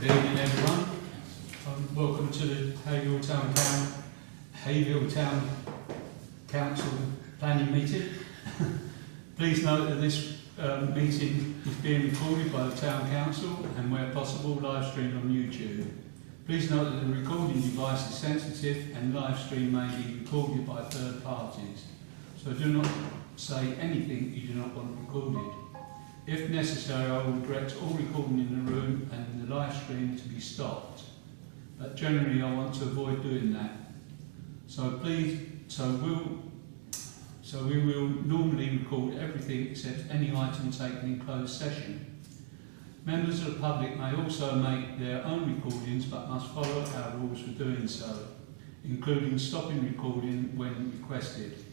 Good evening, everyone. Welcome to the Haverhill Town Council planning meeting. Please note that this meeting is being recorded by the Town Council and, where possible, live streamed on YouTube. Please note that the recording device is sensitive and live stream may be recorded by third parties. So do not say anything you do not want recorded. If necessary, I will direct all recording in the room and the live stream to be stopped. But generally, I want to avoid doing that. So we will normally record everything except any item taken in closed session. Members of the public may also make their own recordings, but must follow our rules for doing so, including stopping recording when requested.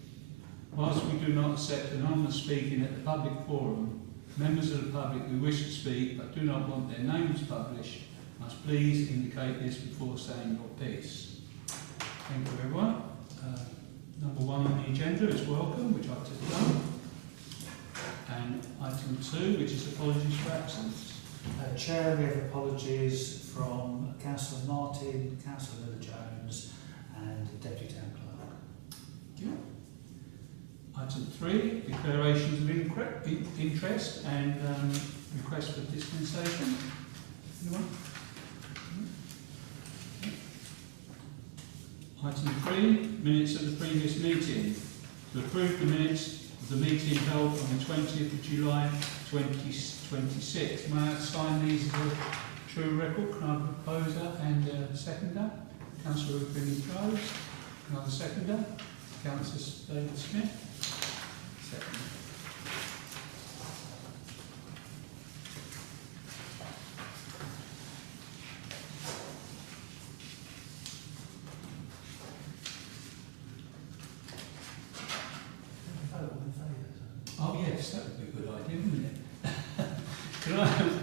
Whilst we do not accept anonymous speaking at the public forum, members of the public who wish to speak but do not want their names published must please indicate this before saying your piece. Thank you, everyone. Number one on the agenda is welcome, which I've just done. And item 2, which is apologies for absence. Chair, we have apologies from Councillor Martin, Councillor Jones and the Deputy Town Clerk. Thank you. Item 3, declarations of interest and request for dispensation. Anyone? Item 3, minutes of the previous meeting. To approve the minutes of the meeting held on the 20th of July 2026. May I sign these as a true record? Can I have a proposer and a seconder? Councillor Rupin Charles. Can I have a seconder? Councillor David Smith. Second. Oh yes, that would be a good idea, wouldn't it? Can I have,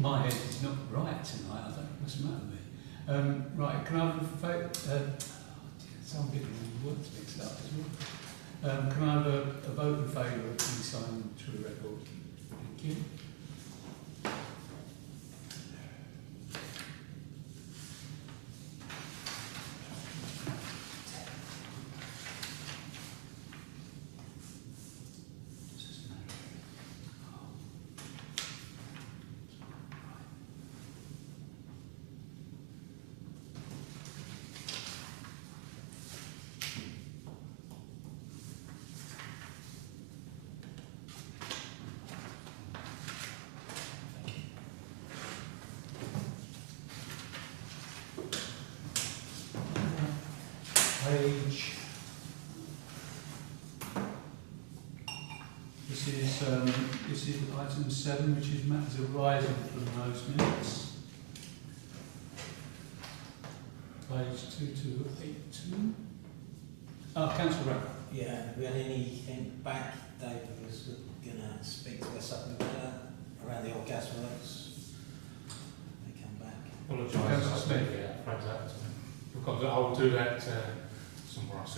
my head is not right tonight, I don't know what's the matter with me. Right, can I have a vote? So I'm getting all the words mixed up as well. Can I have a vote in favour of the signing to a record? Thank you. Page. This is item 7, which is matters arising from those minutes. Page 2282. Oh, Councillor Rapp. Yeah, have we had anything back? David was going to speak to us up around the old gas works. They come back. Apologise, I think, I'll do that somewhere else.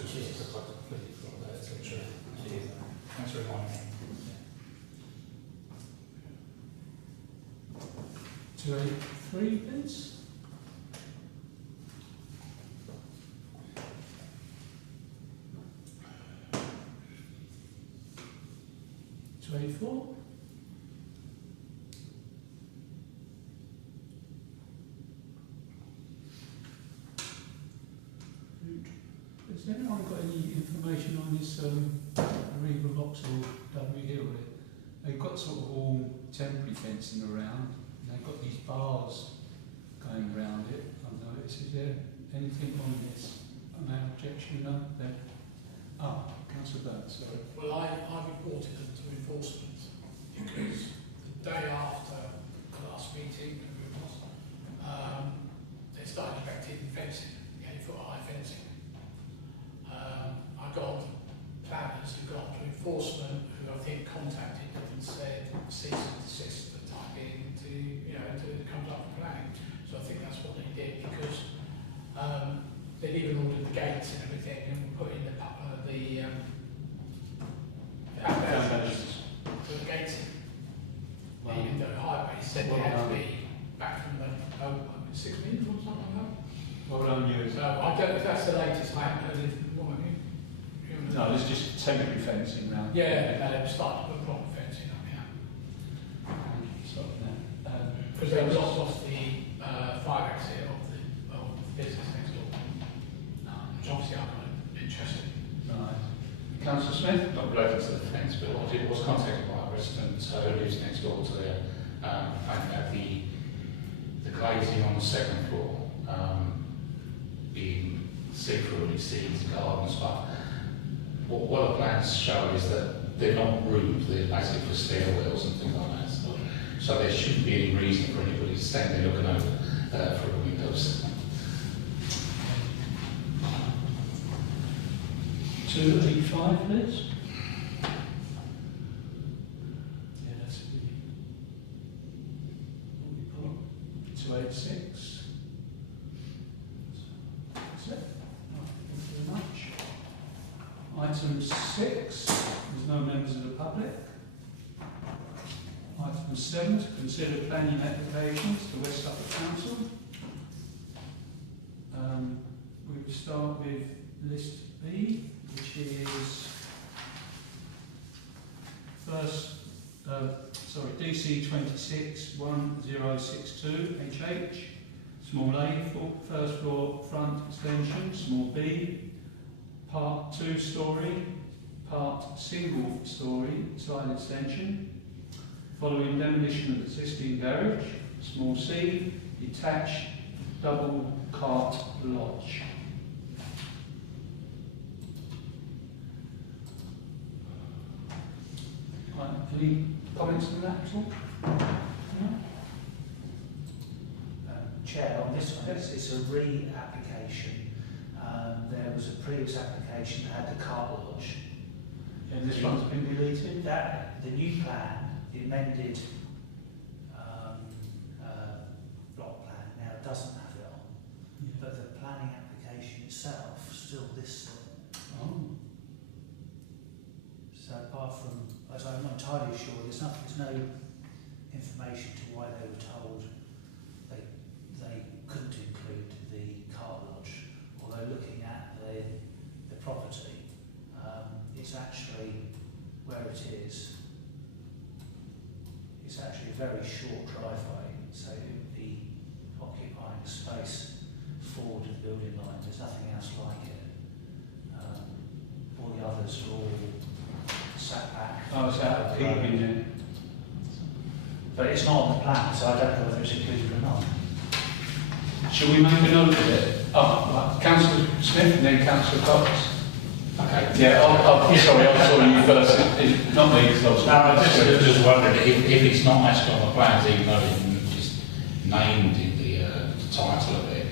Thanks for reminding me. 283, please. $24. Has anyone got any information on this Arriva Vauxhall W Hill? They've got sort of all temporary fencing around, and they've got these bars going around it. I've noticed. Is there anything on this? No objection, no? There. Ah, Councillor Burns, sorry. Well, I reported them to enforcement because the day after the last meeting, they started erecting fencing, 8-foot high fencing. I got planners who got to enforcement who I think contacted them and said cease and desist for the time being until it comes up with planning. So I think that's what they did because they'd even ordered the gates and everything and put in the foundations for the gates in. Even though highways said they had to be back from the 6 million or something like that. Well done, you. So I don't know if that's the latest. I haven't heard anything more. No, there's just temporary fencing now. Yeah, they've started to put proper fencing up, yeah. Sorry, no. Because they blocked off the fire exit of the business next door. Which obviously I'm kind of interested in. Right. Councillor Smith? Not related to the fence, but it was contacted by a resident who lives next door to there, and that the glazing on the second floor being see-through and exceeds the garden stuff. What the plans show is that they're not rooms, they're basically for stairwells and things like that. So there shouldn't be any reason for anybody to stand there looking over for the windows. 285, please. Yeah, that's what we put. 286. That's it. Right, thank you very much. Item 6, there's no members of the public. Item 7, to consider planning applications to West Suffolk Council. We will start with list B, which is DC 261062 HH, small a, first floor front extension, small b, part 2-storey, part single-storey side extension, following demolition of existing garage, small c, detached double cart lodge. Right, any comments on that at all? No? Chair, on this one, it's a re-application. There was a previous application that had the cart lodge. And this one's been deleted? The new plan, the amended block plan, now doesn't have it on, but the planning application itself still lists it. Oh. So apart from, as I'm not entirely sure, there's no information to why they were told they couldn't include the cart lodge. Although looking at the property, it's actually where it is. It's actually a very short driveway, so it would be occupying space forward of the building line. There's nothing else like it. All the others are all sat back. Oh, it's out of keeping then. But it's not on the plan, so I don't know whether it's included or not. Shall we make a note of it? Oh, right. Councillor Smith and then Councillor Cox. Okay. Yeah, sorry, I saw you first. It's not me, because I was... No, I just wondered if it's not actually on the plans, even though it's named in the title of it,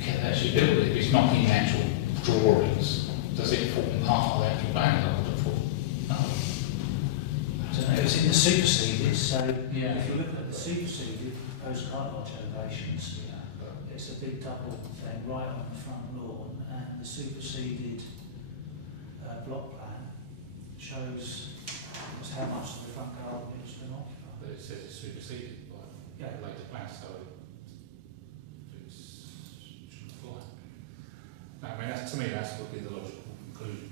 can they actually build it? If it's not in the actual drawings, does it form part of the actual plans? I would have thought. No. I don't know, it's in the superseded, so Yeah. if you look at the superseded proposed cart lodge elevations, it's a big double thing right on the front lawn, and the superseded block plan shows just how much of the front garden has been occupied. But it says it's superseded by Yeah. later plans, so it shouldn't fly. No, I mean, to me, that's would be the logical conclusion.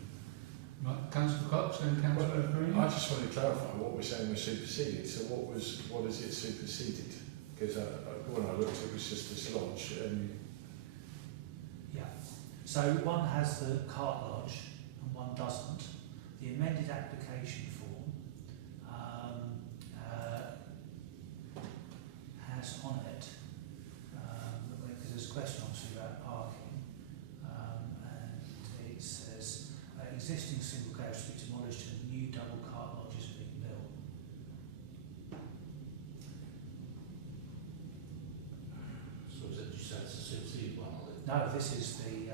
Right, Councillor Cox and Councillor Green. I just want to clarify what we're saying was superseded. So what is it superseded? Because when I looked, it was just this lodge. Yeah. So one has the cart lodge and one doesn't. The amended application form has on it, because there's a question obviously about parking, and it says existing single garage to be demolished and a new double cart lodge is being built. So is it, you say it's a superseded one, or No, this is the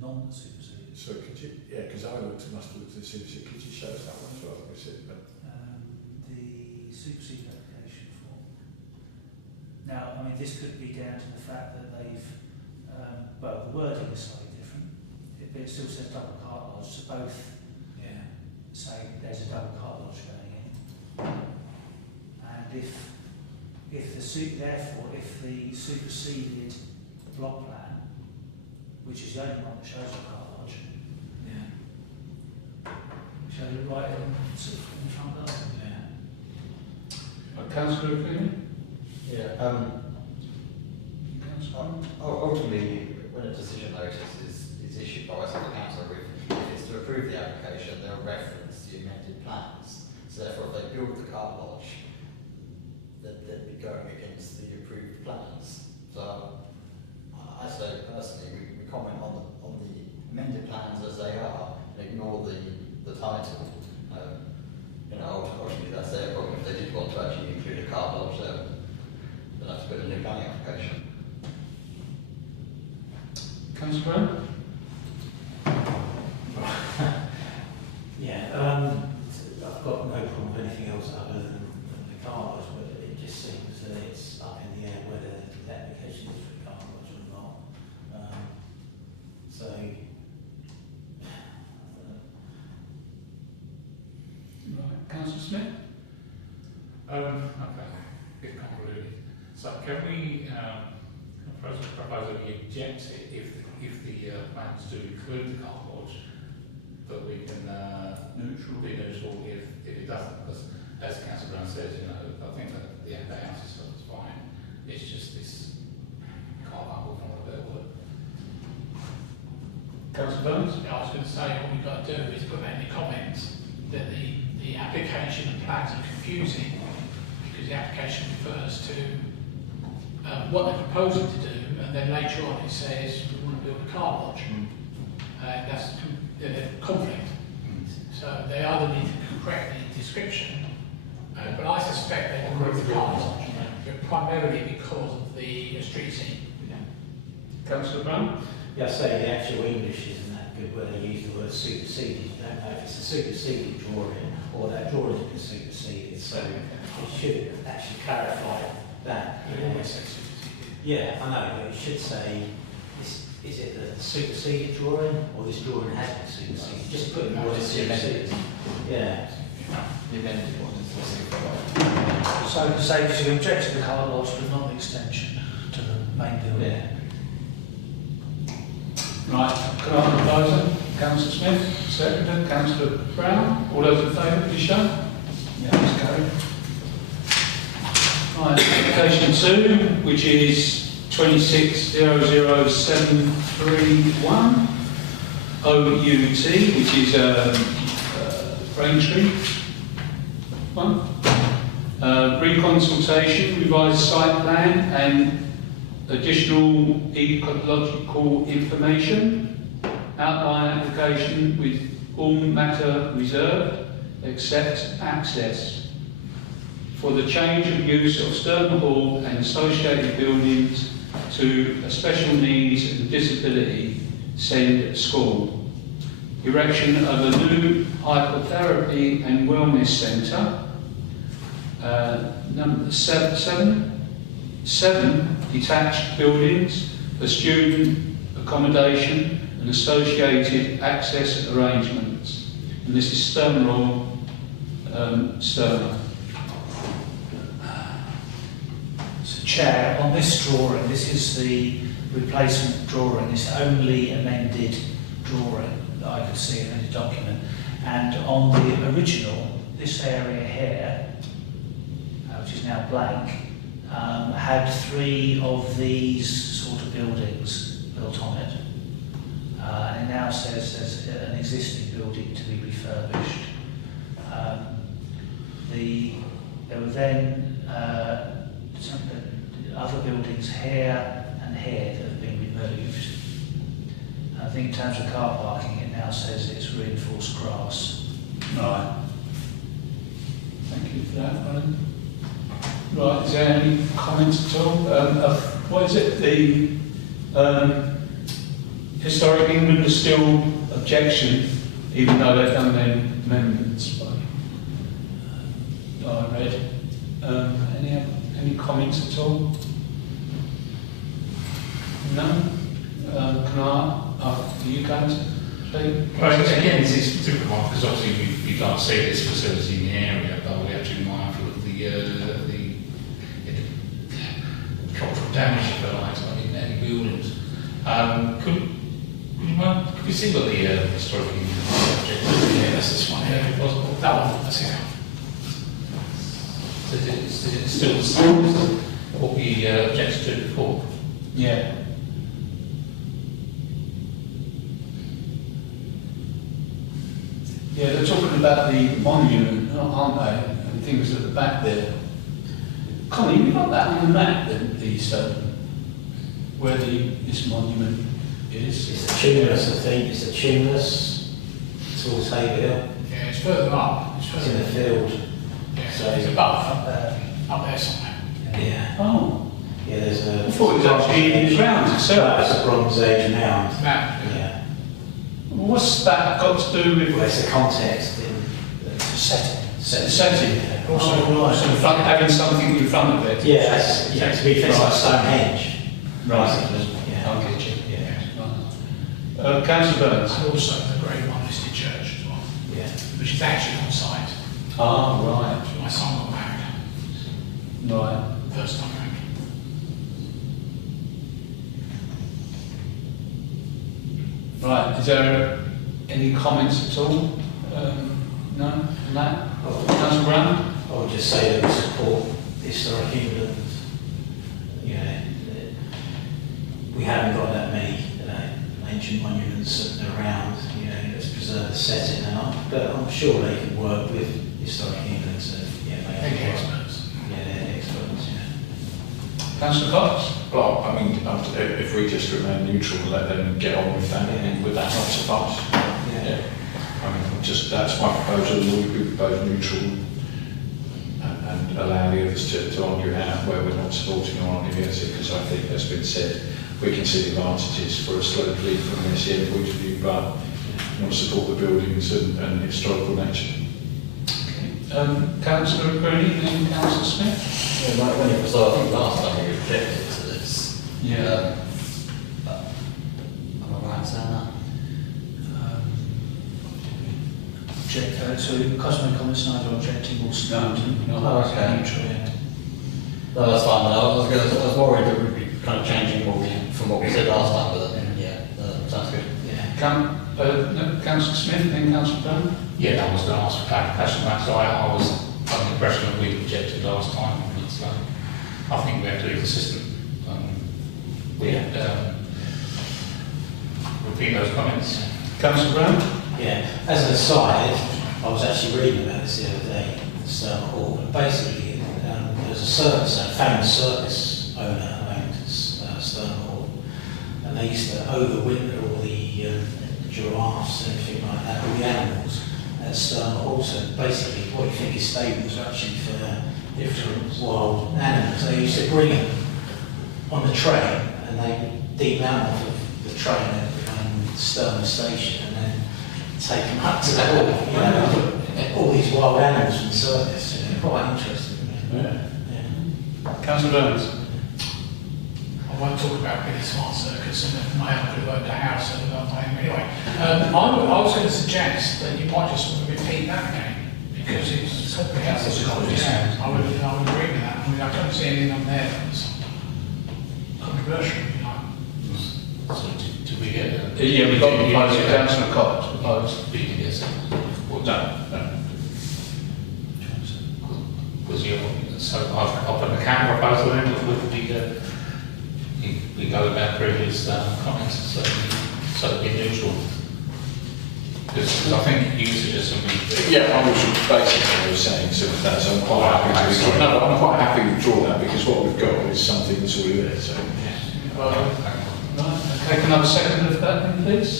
non-superseded. So could you, because I must have looked at the superseded. Could you show us that one as well? The superseded application form. Now, I mean, this could be down to the fact that they've, the wording is slightly different. It still says double cart lodge, so both say there's a double cart lodge going in. And if therefore, if the superseded block plan, which is the only one that shows a car lodge, shows it right in the front garden. Councillor opinion? Yeah, ultimately, when a decision notice is issued by a city council, if it's to approve the application, they'll reference the amended plans. So therefore, if they build the car lodge, they'd be going against the approved plans. So I say personally, we comment on the amended plans as they are and ignore the title. Ultimately that's their problem. If they did want to actually include a car lodge, they'll have to put a new planning application. Councillor Brown? I've got no problem with anything else other than the car lodge, but it just seems that it's up in the air whether the application is for the car lodge or not. Right, Councillor Smith? Okay, bit convoluted. So can we propose that we object it if the plans do include the car lodge, but we can be neutral if it doesn't, because as Councillor Brown says, I think that the house is fine. It's just this car park will not a better word. Councillor Burns? I was going to say, what we've got to do is put in the comments that the application and plans are confusing, because the application refers to what they're proposing to do, and then later on it says we want to build a car lodge. That's conflict. So they either need to correct the description, but I suspect they will group the car lodge, but primarily because of the street scene. Councillor Brown? Yeah, I say the actual English isn't that good where they use the word superseded. You don't know if it's a superseded drawing or that drawing has been superseded. So it should actually clarify that. Yeah, I know, but it should say, is it the superseded drawing or this drawing has been superseded? Just put the word superseded. Yeah. The amended one is the superseded. So to say that you object to the car lodge but not the extension to the main building. Yeah. Right, can I have a proposer? Councillor Smith, seconded. Councillor Brown, all those in favour, please show. Yeah, that's carried. Right, application 2, which is 2600731 OUT, which is Braintree one. Reconsultation, revised site plan and additional ecological information, outline application with all matter reserved, except access, for the change of use of Stern Hall and associated buildings to a special needs and disability SEND school, erection of a new hypotherapy and wellness centre, number 7 detached buildings for student accommodation and associated access arrangements. And this is Stonewall, Stonewall. So, Chair, on this drawing, this is the replacement drawing, this only amended drawing that I could see in the document. And on the original, this area here, which is now blank, had 3 of these sort of buildings built on it. And it now says there's an existing building to be refurbished. There were then some other buildings here and here that have been removed. I think in terms of car parking, it now says it's reinforced grass. Right. Thank you for that, Alan. Right, is there any comments at all? What is it? The Historic England is still objection, even though they've done their amendments. I read. Any comments at all? No. Can are you going to speak? Well, again, it's a difficult one because obviously we can't see this facility in the area, but we have to be mindful of the damage, if you like, in any buildings. Could you see what the historic object is? Yeah, that's this one here. If possible. That one, that's it. So it's still the same as what we objected to before? Yeah. Yeah, they're talking about the monument, aren't they? And things at the back there. Connie, you got that on the map, where this monument is? It's a tumulus, I think. It's a tumulus towards Haverhill. Yeah, it's further up. It's in the field. Yeah, So- it's above, up there somewhere. Yeah. Oh, Yeah, there's a. I thought it was actually in the grounds itself. It's a Bronze Age mound. Map. Yeah. What's that got to do with Well, it's a context in the Setting. setting? Yeah. Also, in front, having something in front of it. Yeah, that's, yeah, to be fair, it's like Stonehenge. Right. Basically, yeah. I'll get you. Yeah. Right. Councillor Burns. And also the Grade 1 listed church as well, Yeah. which is actually on site. Ah, right, So my son got married, right. first time round. Right, is there any comments at all? No, on that? Councillor Brown? I would just say that we support historic England. You know, we haven't got that many ancient monuments around. You know, let's preserve the setting, but I'm sure they can work with historic England to make Thank it you, work. experts. Yeah, they're experts. Yeah. Councillor Cox? Well, I mean, if we just remain neutral and let them get on with that, would that not suffice? Yeah. I mean, just that's my proposal. We propose neutral and allow the others to argue out where we're not supporting or arguing against it, because I think, as been said, we can see the advantages for us locally from an SEN point of view, but not support the buildings and historical nature. Councillor Rooney and Councillor Smith? Yeah, like when it was, I think last time we objected to this. Yeah. Am I right in saying that? Object to cosmic comments, neither objecting or supporting. Oh, okay. Neutral. No, that's fine. I was worried that we'd be kind of changing from what we said last time, but yeah, sounds good. Yeah. Councillor Smith and Councillor Brown? Yeah, I was going to ask for clarification on that, so I was under the impression that we objected last time, but I think we have to be consistent. Repeat those comments. Councillor Brown? Yeah, as an aside, I was actually reading about this the other day at Stone Hall, and basically there's a circus, a famous circus owner owned Stone Hall, and they used to overwinter all the giraffes and everything like that, all the animals at Stone Hall. So basically what you think is stables are actually for different wild animals. They used to bring them on the train, and they would demount off of the train at Stone Station, and then take them up to the hall. You know, all these wild animals from the circus. You know, quite interesting. Yeah. Councillor Burns? I won't talk about Billy Smart Circus, and my uncle who owned a house and I know him anyway. I was going to suggest that you might just repeat that again, because it's comprehensive. I would agree with that. I mean, I don't see anything on there that's controversial, if you like. So do we get Yeah, we've got the proposal. Councillor Cox proposed. Yes. No. Was you, so I'll put the camera proposal in, but would we go about previous comments, so it'd be neutral? Because I think you suggested something. Yeah, I was basically saying, so that's, I'm quite happy to withdraw. No, I'm quite happy to withdraw that, because what we've got is something that's already there. So. Right, okay, can I have a second of that then, please?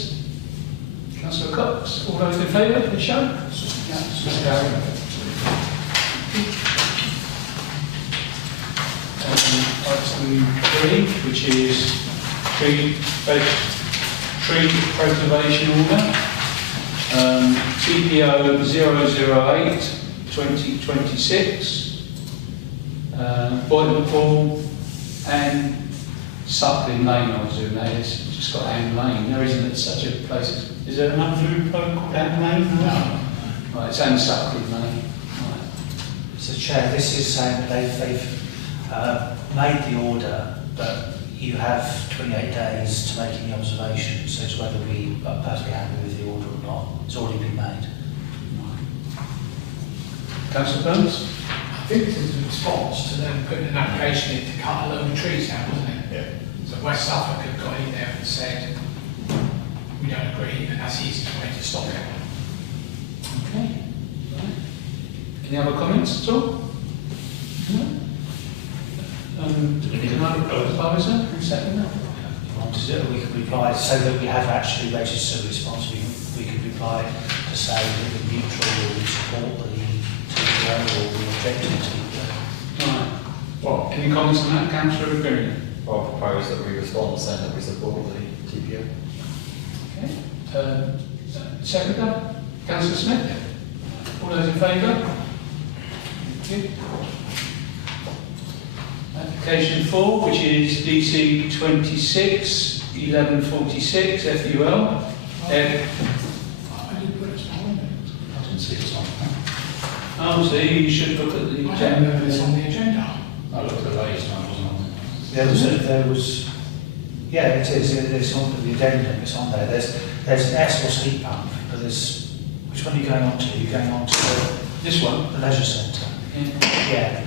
Councillor Cox, all those in favour, please show. Yeah, it's carried. Item 3, which is tree preservation order, TPO 008 2026, Boiler Pool and Suckling Lane, I presume that is. It's just got Anne Lane. There isn't such a place. Is there another road called Anne Lane? No. Right, it's Anne Suckling Lane. Right. Mr. Chair, this is saying that they've made the order, but you have 28 days to make any observations, so it's whether we are perfectly happy with the order or not. It's already been made. Councillor Burns? I think this is a response to them putting an application in to cut a load of trees down, wasn't it? Yeah. So West Suffolk had got in there and said, we don't agree, and that's the easiest way to stop it. Okay. Right. Any other comments at all? No? Can I propose that? Second that? You want to do it, we could reply, so that we have actually registered a response, we could reply to say that we're neutral or we support the TPO or we object to the TPO. Right. Well, any comments on that, Councillor Green? I'll propose that we respond saying that we support the TPO. Okay. Second that? Councillor Smith? All those in favour? Thank you. Application 4, which is DC 26 1146 FUL. I didn't put it on I didn't see it on. Oh, so you should look at the there. I don't know if it's on agenda. the agenda. I looked at the latest one, it wasn't on Yeah, it is, it's on the addendum, it's on there. There's an air source heat pump, but there's, which one are you going on to? You're going on to This one? the leisure centre. Yeah.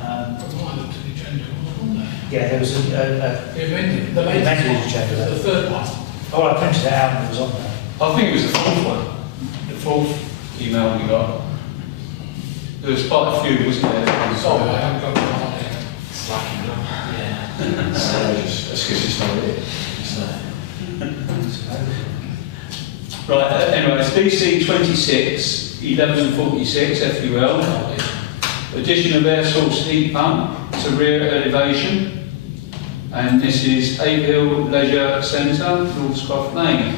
But when I looked at the agenda, it wasn't on there. Yeah, there was The amended, the latest amended one, agenda. the third one. Oh, I printed it out and it was on there. I think it was the fourth one. The fourth email we got. There was quite a few, wasn't there? Sorry, I haven't got it on there. Slacking up. Yeah. That's because it's not it. Right, anyway, it's DC 26 1146 FUL. Addition of air source heat pump to rear elevation. And this is Haverhill Leisure Centre, Northcroft Lane.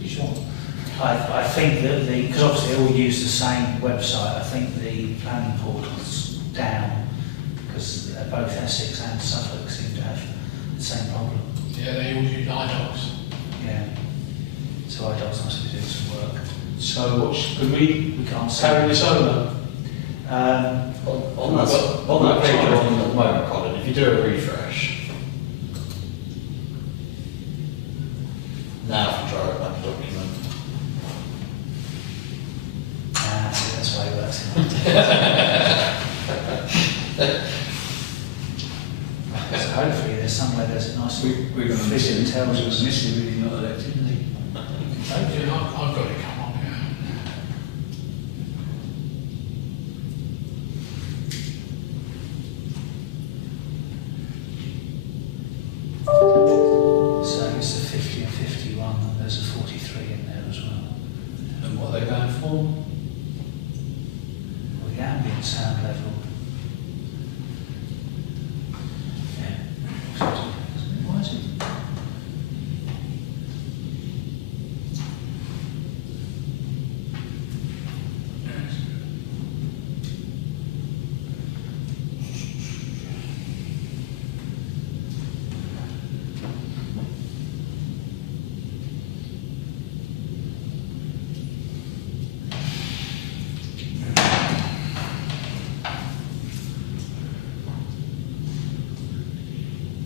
You sure? I think that because obviously they all use the same website, I think the planning portal's down because both Essex and Suffolk seem to have the same problem. Yeah, they all use iDocs. Yeah. So iDocs must be doing some work. So what can we We can't carry this over? On that page you're on at the moment, Colin, if you do a refresh, now if you try to open up the document. See, that's why it works. So hopefully there's somewhere there's a nice We're going to miss vision it. tells us. Miss it really not elected, isn't he? Yeah, I've got it come on, yeah. So it's the 50 and 51 and there's a 43 in there as well. And what are they going for? Well, the ambient sound level. Yeah. Why is it?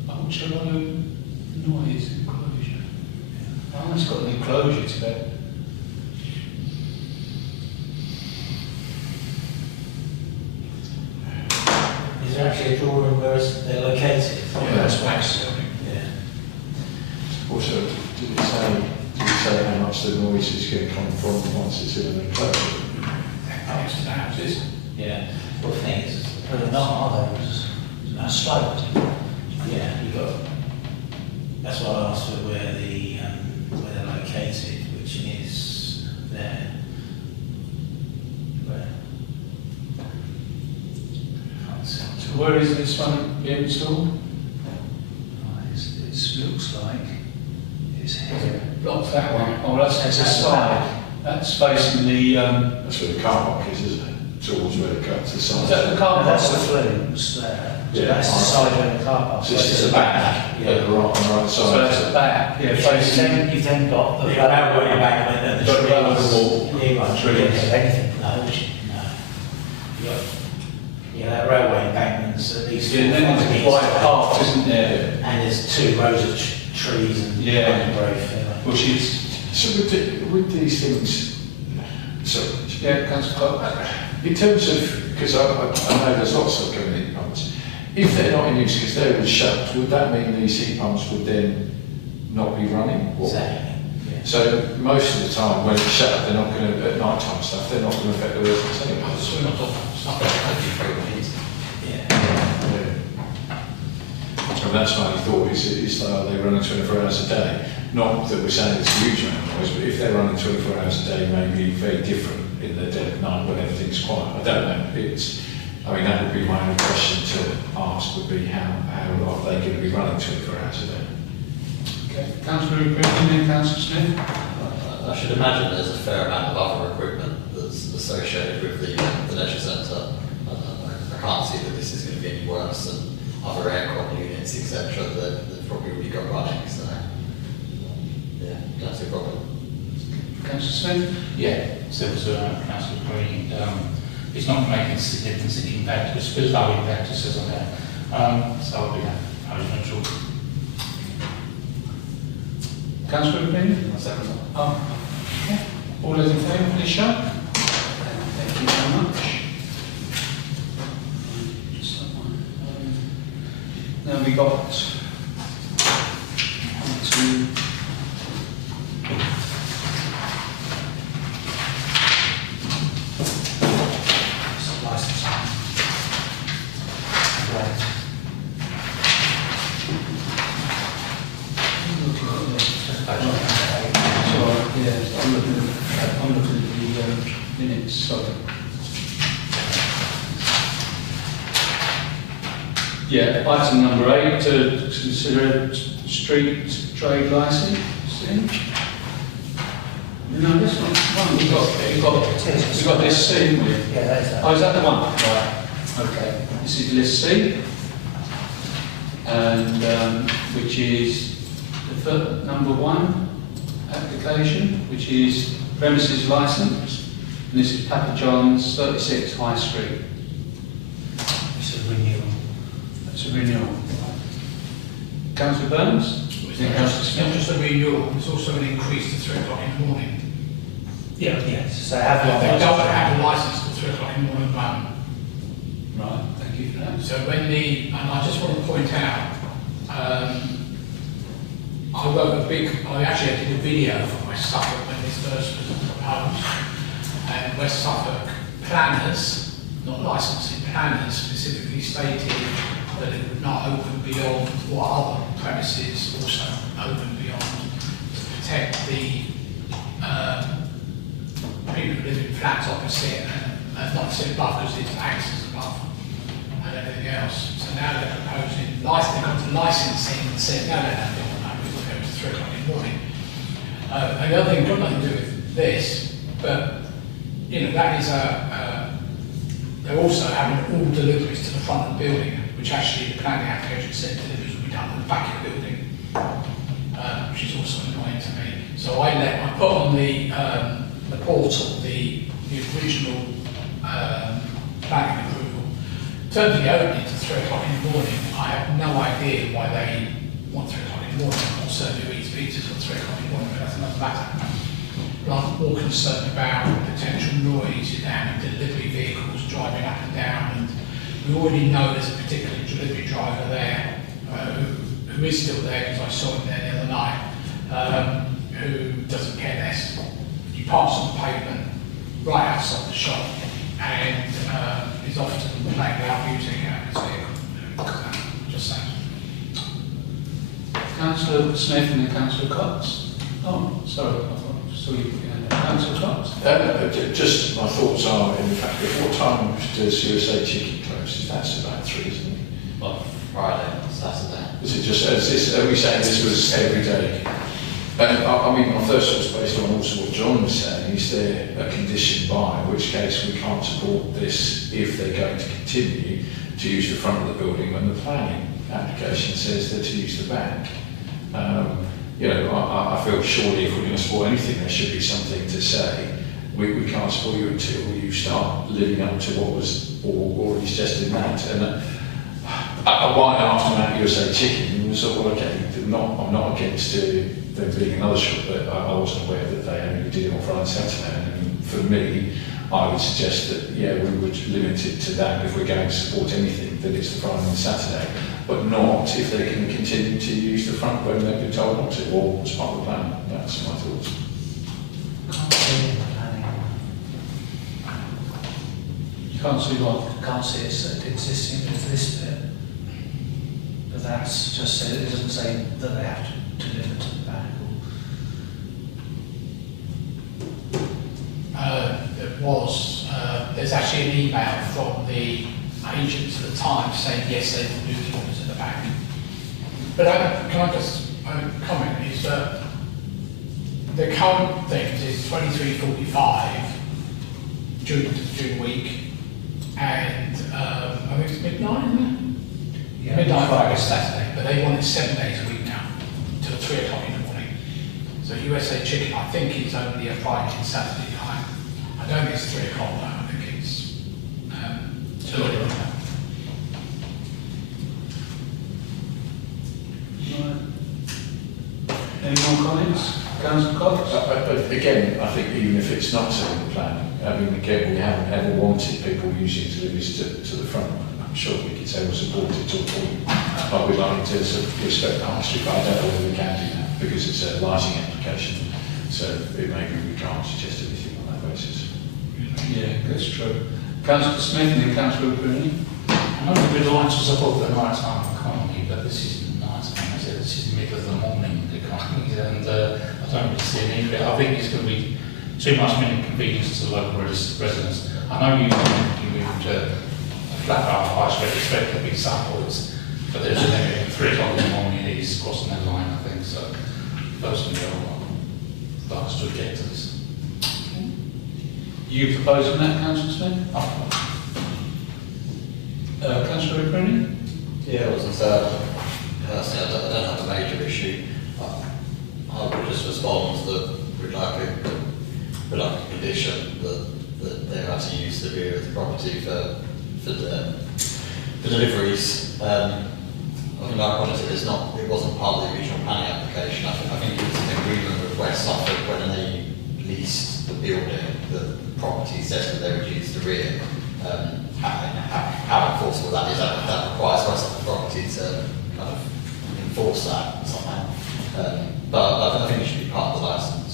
Ultra noise enclosure. Oh, it's got an enclosure to it. Is there actually a drawing where they're located? Yeah, that's wax. Also, did it say how much the noise is going to come from once it's in an enclosure? Next to the houses. Yeah. Well, the thing is, Well, they're not, are they? It's sloped. yeah, you got. That's why I asked for where they're located, which is there. Where? Can't see. So where is this one being installed? It looks like it's here. Blocks that one. Oh, that's a side. That's facing the. That's where the car park is, isn't it? Towards where it cuts the Is side. that the car No, park? that's the flumes there. Yeah, That's the side of the car park. So this is the back, yeah, the right on the right So side. that's the back. Yeah, You've facing. then got the The railway embankment and the Got trees. round the wall. Yeah, you got Trees. trees. anything. No, no. You got that railway embankment there's at least Yeah, then there's a wide path, isn't there? and there's 2 rows of trees and Yeah. undergrowth. Bushes. So with these things, so Yeah, Councillor Cox. in terms of, because I know there's lots of going heat pumps, if they're not in use because they were shut, would that mean these heat pumps would then not be running? Or- Exactly. Yeah. So most of the time when it's shut, they're not going to, at night time stuff, they're not going to affect the residents anyway. So we're not talking about stuff like that. And that's my thought, is that they're running 24 hours a day. Not that we're saying it's a huge amount of noise, but if they're running 24 hours a day, maybe very different in the dead of night when everything's quiet. I don't know. I mean, that would be my only question to ask, would be how are they going to be running 24 hours a day? Okay. Councillor Rupert and then Councillor Smith. I should imagine there's a fair amount of other equipment that's associated with the leisure centre. I can't see that this is going to be any worse than other aircon units, etc. that they've probably already got running. So, yeah, that's a problem. Councillor Smith. Yeah, so Councillor Green, it's not making a significant impact, it's still low impact, it says on there. So I'll be neutral. Councillor Rupert. Second one. Oh, okay. All those in favour, please show. Thank you very much. Just that one. Now we got to License. Right. I'm looking at the minutes, sorry. Yeah, item number 8, to consider street trade licence. No, this one, we've got list C, haven't we? Yeah, that is that. Oh, is that the one? Right, okay. This is list C, and which is the number 1 application, which is premises licence, and this is Papa John's, 36 High Street. It's a renewal. That's a renewal. Councillor Burns? It's not just a renewal, it's also an increase to 3 o'clock in the morning. Yeah, yes. So I have one. They don't have a licence till 3 o'clock in the morning at the moment. Right, thank you for that. So when and I just want to point out, I actually did a video for West Suffolk when this first was proposed, and West Suffolk planners, not licensing planners, specifically stated that it would not open beyond what other premises also open beyond to protect the people who live in flats opposite and not necessarily above because it acts as above and everything else. So now they're proposing, they've gone to licensing and said, no, we'll go to 3 o'clock in the morning. And the other thing, got nothing to do with this, but, you know, that is they're also having all deliveries to the front of the building, which actually the planning application said deliveries will be done at the back of the building, which is also annoying to me. So I put on the portal the original planning approval. In terms of the opening to 3 o'clock in the morning, I have no idea why they want 3 o'clock in the morning. I'm certainly who eats pizzas at 3 o'clock in the morning, but that's another matter. But I'm more concerned about potential noise if they're having delivery vehicles driving up and down, and we already know there's a particular delivery driver there who is still there because I saw him there the other night, who doesn't care less. He parks on the pavement right outside the shop and is often playing loud music out of his vehicle. Just saying. Councillor Smith and then Councillor Cox. Oh, sorry, I saw you put your hand up. Councillor Cox. Just my thoughts are, in fact, at what time does USA Chicken close? That's about 3, isn't it? Well, Friday, Saturday. Is it just, are we saying this was every day? I mean, my first thought was based on also what John was saying, is there a condition by, in which case we can't support this if they're going to continue to use the front of the building when the planning application says they're to use the back. You know, I feel surely if we're going to support anything, there should be something to say. We can't support you until you start living up to what was already suggested in that. And Why I asked about USA Chicken was sort of, well, okay, I'm not against there being another shop, but I wasn't aware that they only did it on Friday and Saturday. And for me, I would suggest that, yeah, we would limit it to that if we're going to support anything, that it's the Friday and Saturday, but not if they can continue to use the front when they've been told not to, or as part of the plan. That's my thoughts. Can't see it in the planning. You can't see what? Can't see it existing with this bit. But that's just said, it doesn't say that they have to deliver to the back. There's actually an email from the agents at the time saying yes, they will do deliveries at the back. But can I just comment is that the current things is 23:45 during the week, and I think it's midnight, isn't it? Yeah, Midnight Friday, Saturday, but they want it 7 days a week now, till 3 o'clock in the morning. So USA Chicken, I think it's only a Friday and Saturday time. I don't think it's 3 o'clock now, I think it's earlier. Any more comments? Councillor Cox? But again, I think even if it's not set in the plan, I mean, again, we haven't ever wanted people using deliveries to the front. I'm sure we could say we'll support it to a point, but we'd like to sort of respect the high street, but I don't know whether we can do that because it's a lighting application. So it may be we can't suggest anything on that basis. Yeah, that's true. Councillor Smith and then Councillor Bruni. I know we'd like to support the nighttime economy, but this isn't nighttime, is it? This is middle of the morning economy, and I don't really see a need for it. I think it's going to be too much inconvenience to the local residents. I know you moved a flat bar high street, expect there'll be samples, but there's a limit at 3 o'clock in the morning, he's crossing that line, I think, so personally I'd like us to object to this. You proposing that, Councillor Smith? Councillor Bruni? Yeah, I wasn't personally, I don't have a major issue. I would just respond that we'd like a condition that they have to use the rear of the property for deliveries. I think like I commented, it wasn't part of the original planning application. I think it was an agreement with West Suffolk when they leased the building, the property said that they would use the rear. How enforceable that is, that requires West Suffolk property to kind of enforce that somehow. But I think it should be part of the licence.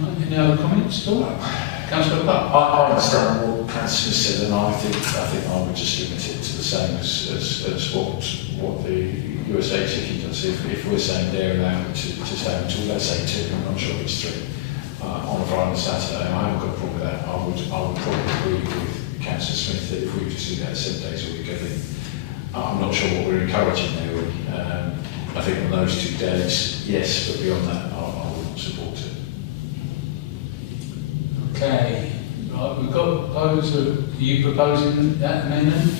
Right, any other comments at all? Councillor Buck? I understand what Councillor said, and I think I would just limit it to the same as what the USA Chicken does. If we're saying they're allowed to stay until, let's say 2, I'm not sure if it's 3, on a Friday and Saturday, I haven't got a problem with that. I would probably agree with Councillor Smith that if we were to do that 7 days a week, I think I'm not sure what we're encouraging there. I think on those 2 days, yes, but beyond that, I wouldn't support it. Okay, right, we've got a proposal. Are you proposing that amendment?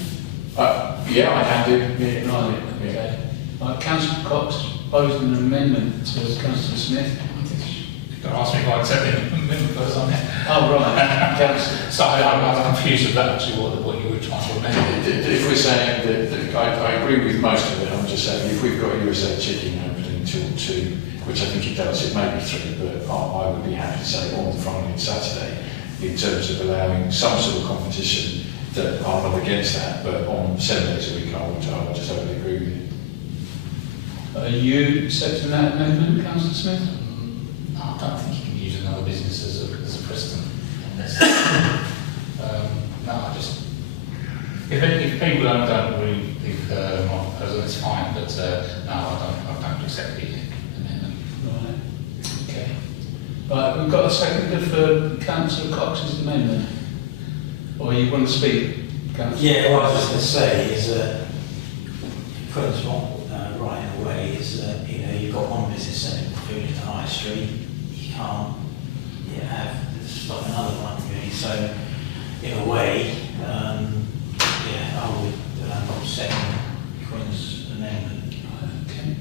Yeah, I can do. Yeah, Right, okay. Right, Councillor Cox proposing an amendment to Councillor Smith. You've got to ask me if I accept the amendment first on it. Oh, right. Councillor. So I'm confused about actually what you were trying to amend. If we're saying that I agree with most of it, I'm just saying if we've got USA Chicken opening until 2, which I think it does, it may be 3, but I would be happy to say on Friday and Saturday in terms of allowing some sort of competition that I'm not against that, but on 7 days a week I would just totally agree with you. Are you accepting that amendment, Councillor Smith? No, I don't think you can use another business as a precedent on this. No, I just... If people don't agree with my proposal, it's fine, but no, I don't accept the amendment. Right, okay. Right, we've got a seconder for Councillor Cox's amendment. Or you want to speak, Councillor? Yeah, what I was just going to say is that Quinn's right in a way is that you've got one business selling food in the high street, you can't have stop another one really. So in a way, I would second Quinn's amendment. Okay.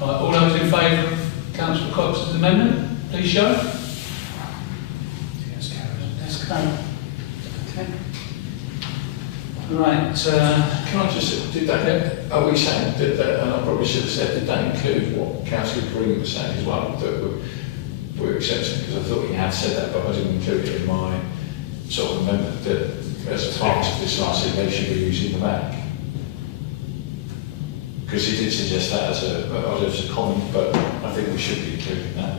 Right, all those in favour of Councillor Cox's amendment, please show. Yes, carried. Okay. Right, Can I just, did that, are we saying that, and I probably should have said, did that include what Councillor Green was saying as well, that we're accepting, because I thought he had said that, but I didn't include it in my sort of amendment, that as a part of this license, they should be using the bank. Because he did suggest that as a comment, but I think we should be including that.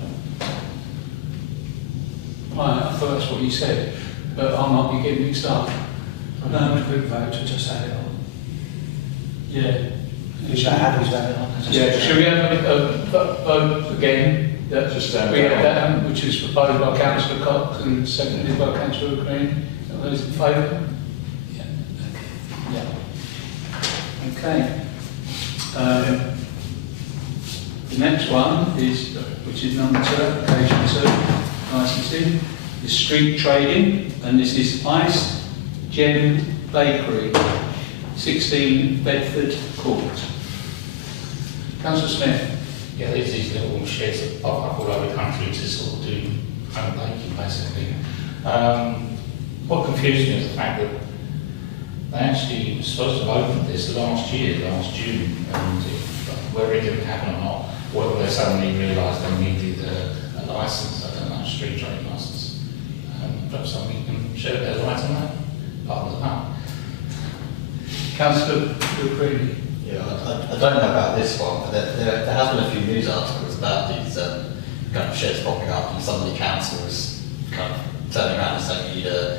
right, I thought that's what you said, but I might be getting mixed up. A quick vote to just add it on. Yeah. Should I add it on? Yeah, should we have a vote again? That Just we had that, which was proposed by Councillor Cox and seconded by Councillor Green. Are those in favour? Yeah. Okay. The next one is, which is number 2, application 2, licensing, is street trading, and this is Ice Gem Bakery, 16 Bedford Court. Councillor Smith. Yeah, there's these little sheds that pop up all over the country to sort of do home baking, basically. What confused me is the fact that they actually were supposed to have opened this last June, and whether it didn't happen or not, whether they suddenly realised they needed a licence, I don't know, a street trading licence. Perhaps somebody can shed a bit of light on that, apart from that. Councillor Green. Yeah, I don't know about this one, but there has been a few news articles about these kind of sheds popping up, and some of the councils kind of turning around and saying you need a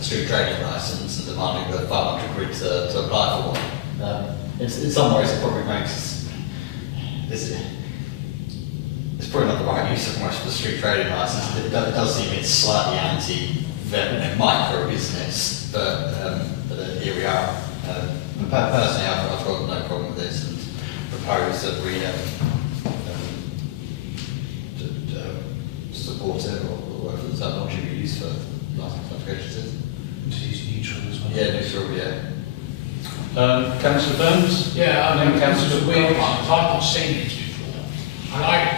street trading licence and demanding the 500 quid to apply for one. In some ways, it probably makes this. It's probably not the right use of much of the street trading licence. It does seem it's slightly anti-micro business, but here we are. Personally, I've got no problem with this and propose that we support it or whatever the terminology we use for licence applications. To use neutral as well. Yeah, neutral, yeah. Councillor Burns? Yeah, I mean, Councillor it's a weird Cox? one, because I've not seen these before. I like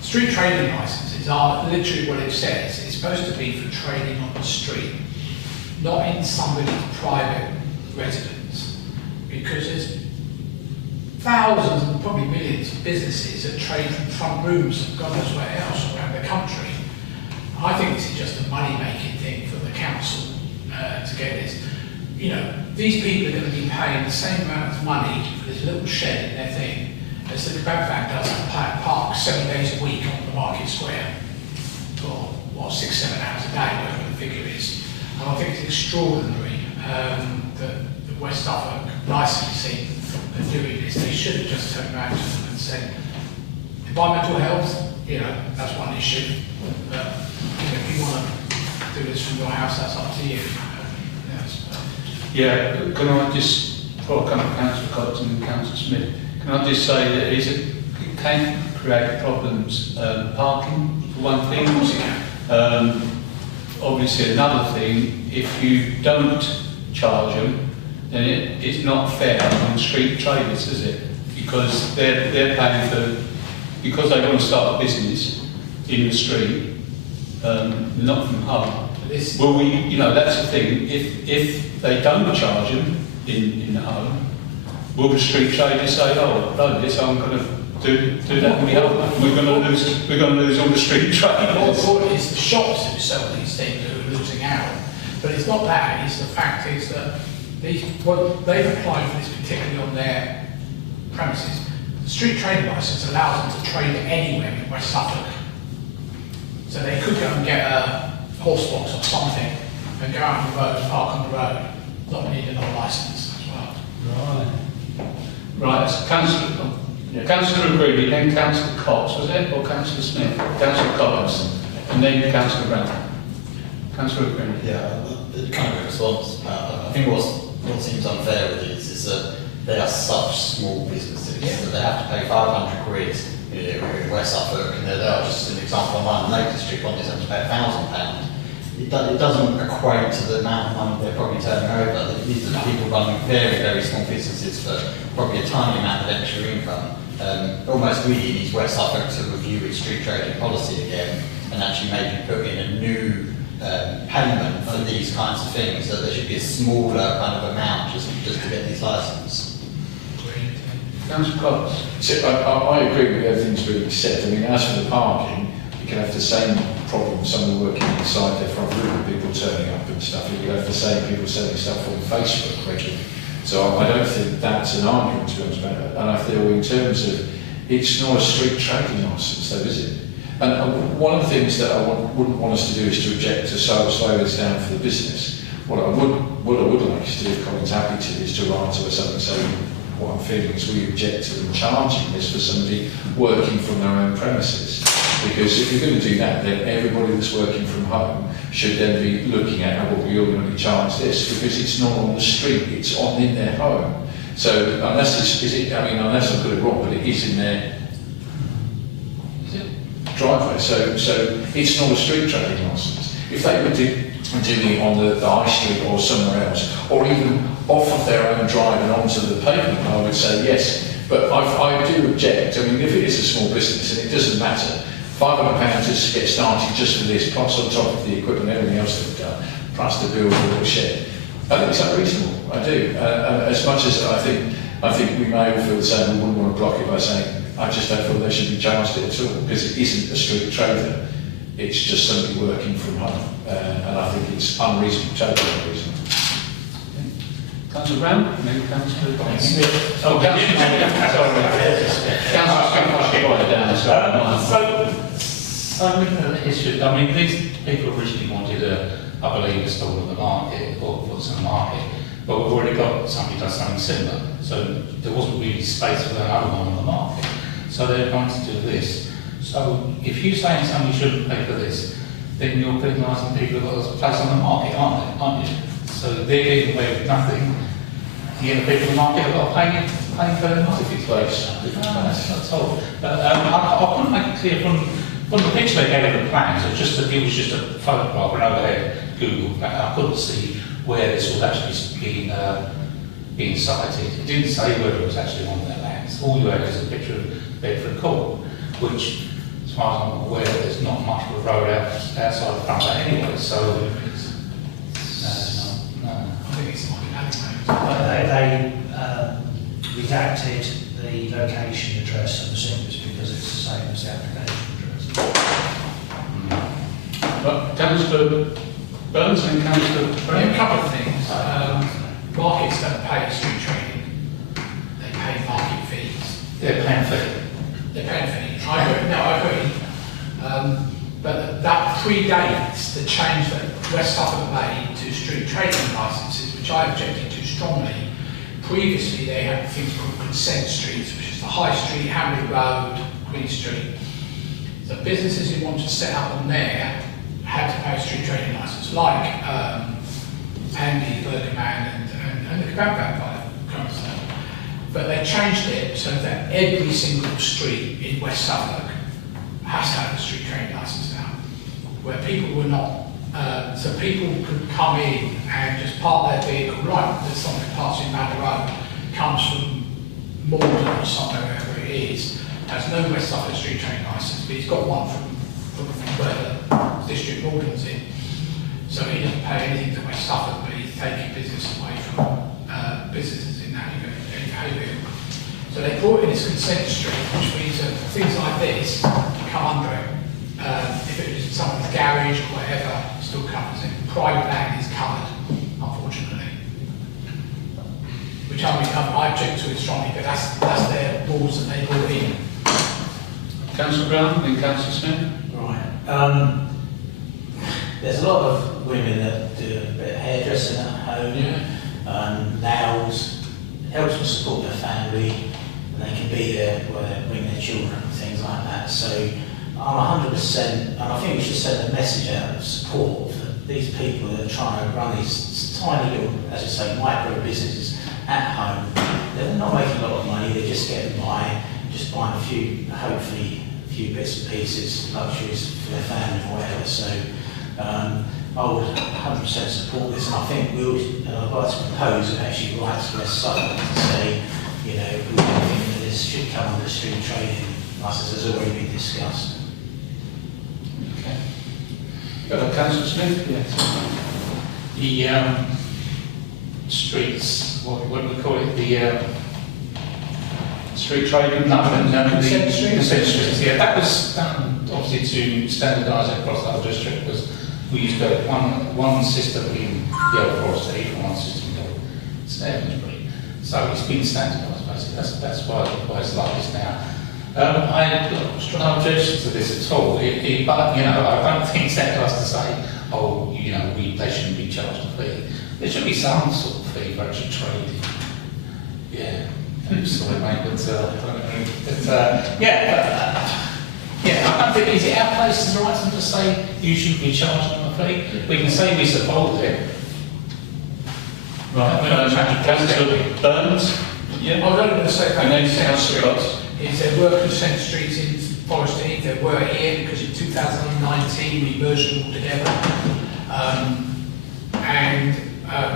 street trading licences are literally what it says. It's supposed to be for trading on the street, not in somebody's private residence. Because there's thousands and probably millions of businesses that trade from front rooms and God knows where else around the country. I think this is just a money-making thing for the council to get this. You know, these people are going to be paying the same amount of money for this little shed in their thing as the kebab van does at park 7 days a week on the market square for, what, 6-7 hours a day, whatever the figure is. And I think it's extraordinary that the West Suffolk licensing are doing this. They should have just turned around to them and said, environmental health, you know, that's one issue. But you know, if you want to do this from your house, that's up to you. Yeah, can I just, before I come to Councillor Cox and Councillor Smith, can I just say that it can create problems, parking for one thing. Of course it can. Obviously another thing, if you don't charge them, then it's not fair on street traders, is it? Because they're paying for, because they want to start a business in the street, not from home. Well, we, you know, that's the thing. If they don't charge them in the home, will the street traders say, "Oh, no, this I'm going to do that in the home. We're going to lose all the street traders." More importantly, it's the shops who sell these things who are losing out. But it's not that. It's the fact is that they've applied for this particularly on their premises. The street trading licence allows them to trade anywhere in West Suffolk. So they could go and get a horse box or something and go out on the road, park on the road, not needing a licence as well. Right. So Councillor Greeley, then Councillor Cox, was it, or Councillor Smith? Councillor Cox, and then Councillor Brown. Councillor Greeley. Yeah, kind of a response. I think what seems unfair with these is that they are such small businesses that they have to pay 500 quid in West Suffolk, and they're just an example on mine, Lake District, one is having to pay £1,000. It doesn't equate to the amount of money they're probably turning over. These are people running very, very small businesses for probably a tiny amount of extra income. Almost really needs West Suffolk to review its street trading policy again and actually maybe put in a new payment for these kinds of things, that there should be a smaller kind of amount just to get these licenses. Councillor Cox. So I agree with everything's been said. I mean, as for the parking, you can have the same problem, someone working inside their front room, people turning up and stuff. You can have the same people selling stuff on Facebook regularly. So I don't think that's an argument, to be honest about it. And I feel in terms of, it's not a street trading licence though, is it? And one of the things that I wouldn't want us to do is to object to slow this down for the business. What I would like us to do, if Colin's happy to, is to write to us something saying, what I'm feeling is we object to them charging this for somebody working from their own premises. Because if you're going to do that, then everybody that's working from home should then be looking at how we're going to be charged this, because it's not on the street, it's on in their home. So unless unless I've got it wrong, but it is in their driveway. So it's not a street trading licence. If they were doing it on the high street or somewhere else, or even off of their own drive and onto the pavement, I would say yes. But I do object. I mean, if it is a small business and it doesn't matter, £500 just to get started just for this, plus on top of the equipment and everything else they've done, plus to build a little shed, I think it's unreasonable. I do. As much as I think we may all feel the same, we wouldn't want to block it by saying, I just don't feel they should be charged it at all, because it isn't a street trader. It's just somebody working from home. And I think it's unreasonable, totally unreasonable. Councillor Brown, then Councillor Smith. Oh, So looking at the history, I mean, these people originally wanted I believe, a stall in the market, or what's in the market, but we've already got somebody does something similar, so there wasn't really space for another one on the market. So they're going to do this. So if you're saying somebody shouldn't pay for this, then you're penalising people who've got a place on the market, aren't you? So they're getting away with nothing. The other people in the market have got to pay for their marketplace. That's all. But I couldn't make it clear from the picture they gave of the plans. It was just a photograph, an overhead Google. I couldn't see where this was actually being sited. It didn't say whether it was actually on their lands. All you had is a picture of Bedford Court, which, as far as I'm aware, there's not much of a road outside the front of that anyway. So no. I think it's like They redacted the location address of the singles because it's the same as the application address. Councillor Burns and Councillor Brown. A couple of things. Markets don't pay street trading. They pay market fees. They're paying fee. They're paying fees. I agree. No, I agree. But that predates the change that West Suffolk made to street trading licences, which I objected to strongly. Previously, they had things called consent streets, which is the High Street, Haverhill Road, Queen Street. So businesses who wanted to set up on there had to pay a street trading licence, like Andy, Burger Man, and the Kebab Van by but they changed it so that every single street in West Suffolk has to have a street trading licence now, where people were not, so people could come in and just park their vehicle, right, there's something passing down the road, comes from Malden or somewhere, wherever it is, has no West Suffolk street trading licence, but he's got one from where the district Malden's in. So he doesn't pay anything to West Suffolk, but he's taking business away from businesses in Haverhill. So they brought in this consent street, which means that things like this come under it. If it was someone's garage or whatever, it still covers it. Private land is covered, unfortunately. Which I object to it strongly, but that's their rules that they brought in. Councillor Brown, then Councillor Smith. Right. There's a lot of women that do a bit of hairdressing at home, nails, helps them support their family, and they can be there where they bring their children and things like that. So I'm 100%, and I think we should send a message out of support for these people that are trying to run these tiny little, as you say, micro businesses at home. They're not making a lot of money, they're just getting by, just buying a few, hopefully, a few bits and pieces, luxuries for their family or whatever. So I would 100% support this, and I think I'd like to propose and actually write to West Suffolk to say, you know, we think that this should come under street trading licence, has already been discussed. Okay. Councillor Smith? Yes. The streets, what do we call it? The Street trading? no, the Consent streets? consent streets. Yeah, that was done obviously to standardise across the whole district. Was we used to have one system in Yellow Forest Heath and one system in Stevensbury. So it's been standardised basically. That's why it's like this now. I have no objection to this at all. But you know, I don't think it's that to us to say, oh, you know, they shouldn't be charged a fee. There should be some sort of fee for actually trading. Yeah. I'm sorry, mate, yeah, I don't think, is it our place as right to say you should be charged them a fee? We can say we support it. Right, Councillor Burns? I was only going to say And then consent Councillor streets. Cox. Is there were consent streets in Forest Heath, there were here, because in 2019 we merged them all together.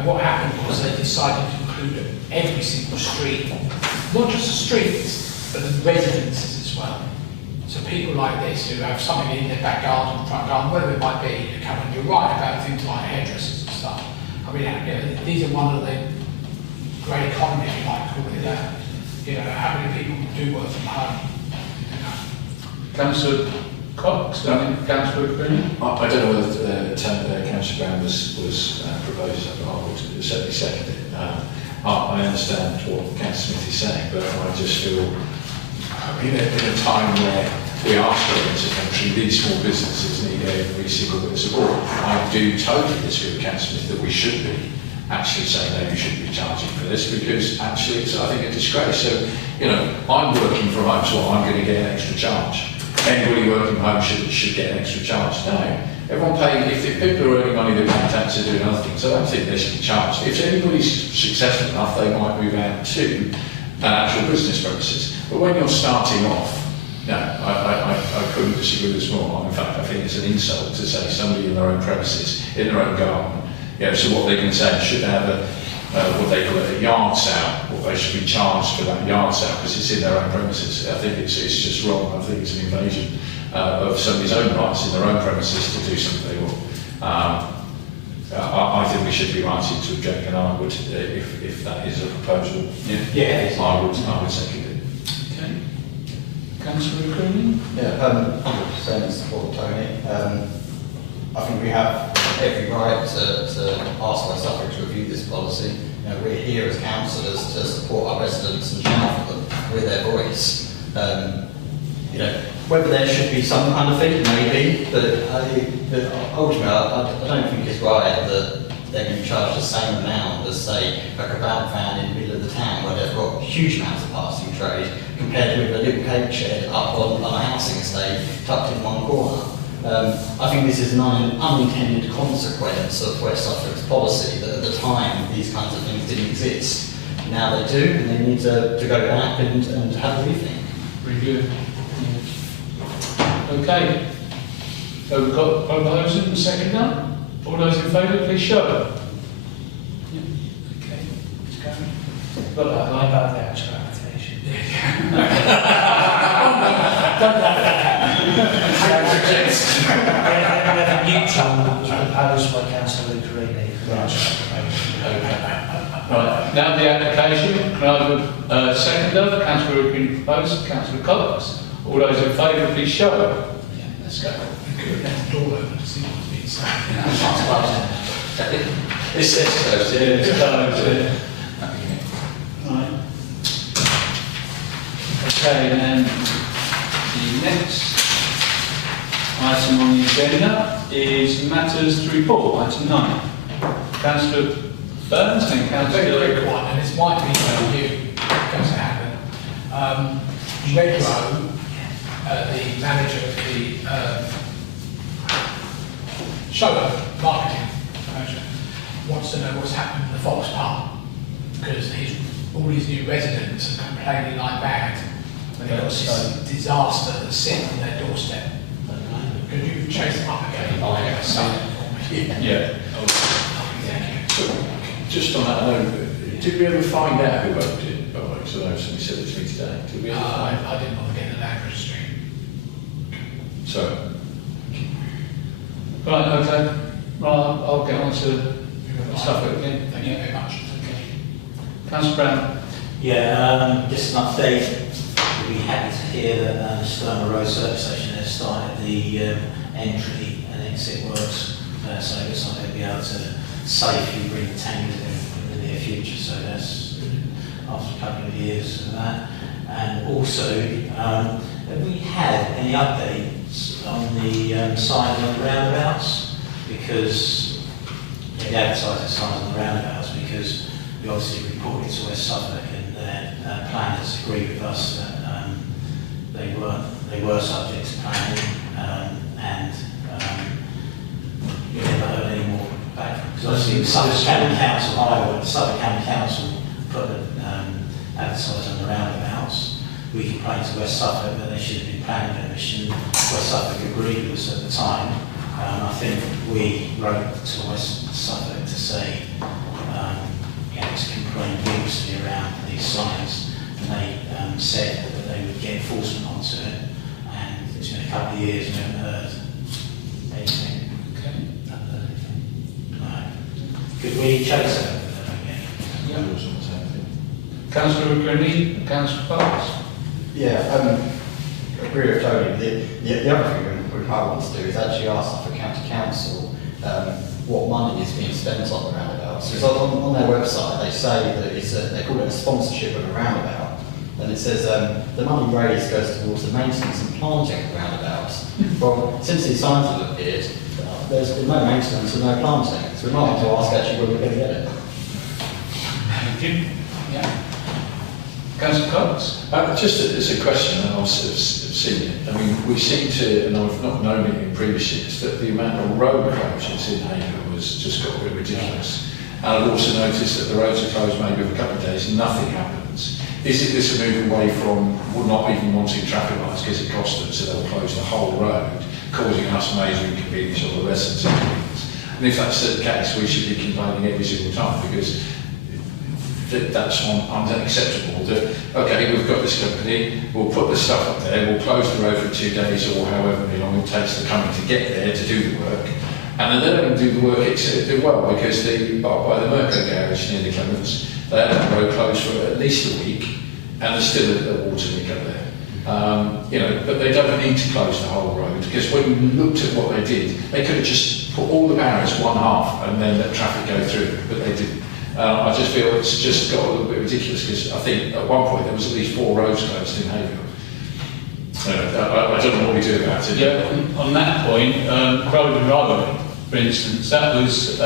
What happened was they decided to include every single street, not just the streets, but the residences as well. So people like this who have something in their back garden, front garden, whatever it might be, to come and you're right about things like hairdressers and stuff. I mean, these are one of the great economy, if you like, call it that. You know, how many people do work from home? You know. Councillor Cox, Councillor Green? I don't know whether Councillor Brown was proposed, I would certainly second it. I understand what Councillor Smith is saying, but I just feel in a time where we are struggling as a country, these small businesses need every single bit of support. I do totally disagree with Councillor Smith that we should be actually saying no, you shouldn't be charging for this, because actually it's, I think, a disgrace. So, you know, I'm working from home, so I'm going to get an extra charge. Anybody working from home should get an extra charge. No. Everyone paying, if people are earning money, they're paying tax, they're doing other things. So I don't think they should be charged. If anybody's successful enough, they might move out to an actual business premises. But when you're starting off, no, I couldn't disagree with this more. In fact, I think it's an insult to say somebody in their own premises, in their own garden. You know, so what they can say should have what they call a yard sale, or they should be charged for that yard sale because it's in their own premises. I think it's just wrong. I think it's an invasion of somebody's own rights in their own premises to do something. I think we should be righted to object, and I would, if that is a proposal, I would second it. Okay. Councillor Green? Yeah, 100% support Tony. I think we have every right to ask our suffrage to review this policy. You know, we're here as councillors to support our residents and shout for them. We're their voice. You know, whether there should be some kind of fee, maybe, but ultimately, I don't think it's right that they're going to be charged the same amount as, say, a kebab van in the middle of the town where they've got huge amounts of pass-through trade, compared with a little cake shed up on a housing estate tucked in one corner. I think this is an unintended consequence of West Suffolk's policy, that at the time these kinds of things didn't exist. Now they do, and they need to go back and have a rethink. Very good. Okay. So we've got proposal and seconder. All those in favour, please show. Yeah. Okay. It's going. Got that. What about the actual application? Neutral proposed by Councillor Greeley. Right. Now the application. Can I have a seconder? Councillor Green proposed. Councillor Cox. All those in favour, please show. Yeah. Let's go. Could have the door open to see what's being said. It says closed, yeah, it's closed, yeah. Right. Okay, then the next item on the agenda is matters to report, item 9. Councillor Burns and Very Councillor... quick one, and this might be for you, goes to happen. Redrow, the manager of the show marketing manager, wants to know what's happened in the Fox Park, because all his new residents are complaining like mad. They've got this disaster that's sitting on their doorstep. Could you chase them up again? Oh, yeah. For me? Yeah. Thank you. So, just on that note, did we ever find out who owned it? By the way, so I know somebody said it to me today. Did we ever find out? I didn't want to get the land registry. So, Right, okay. Right, I'll get on to Suffolk again. Thank you very much. Okay. Councillor Brown. Yeah, just an update. We'll be happy to hear that Sturmer Road Service Station has started the entry and exit works. So it looks like they'll be able to safely bring tankers in the near future. So that's after a couple of years of that. And also, have we had any updates on the signs on the roundabouts? Because they advertise the signs on the roundabouts because we obviously reported to West Suffolk and their planners agreed with us that they were subject to planning and we never heard any more back. Because obviously Suffolk County Council, Suffolk County Council put advertise on the roundabouts. We complained to West Suffolk that they should have been planning permission. West Suffolk agreed with us at the time. I think we wrote to West Suffolk to say to complain vigorously around these signs, and they said that they would get enforcement onto it. And it's been a couple of years and we haven't heard anything. Okay. Not heard anything. Right. Could we chase it again? Yeah. Councillor Green and Councillor Fox. Yeah, I agree with Tony. The other thing we might want to do is actually ask Suffolk County Council what money is being spent on the roundabouts. Because on their website they say that they call it a sponsorship of a roundabout, and it says the money raised goes towards the maintenance and planting of the roundabouts. Well, since these signs have appeared, there's been no maintenance and no planting, so we might have to ask actually where we're going to get it. Thank you. Yeah. Councillor Cox. Just as a question, and I've seen it. I mean, we seem to, and I've not known it in previous years, that the amount of road closures in Haverhill has just got a bit ridiculous. And I've also noticed that the roads are closed maybe for a couple of days and nothing happens. Is it this a move away from not even wanting traffic lights because it costs them, so they'll close the whole road, causing us major inconvenience for the residents and things? And if that's the case, we should be complaining every single time, because that's unacceptable. That, okay, we've got this company, we'll put the stuff up there, we'll close the road for 2 days or however long it takes the company to get there to do the work, and then they don't do the work well, because by the Merco garage near the Clements, they had that road closed for at least a week, and there's still a water leak up there. But they don't need to close the whole road, because when we looked at what they did, they could have just put all the barriers one half and then let traffic go through, but they didn't. I just feel it's just got a little bit ridiculous, because I think at one point there was at least 4 roads closed in Haverhill. I don't know what we do about it. Yeah, on that point, Crowley Road, for instance, that was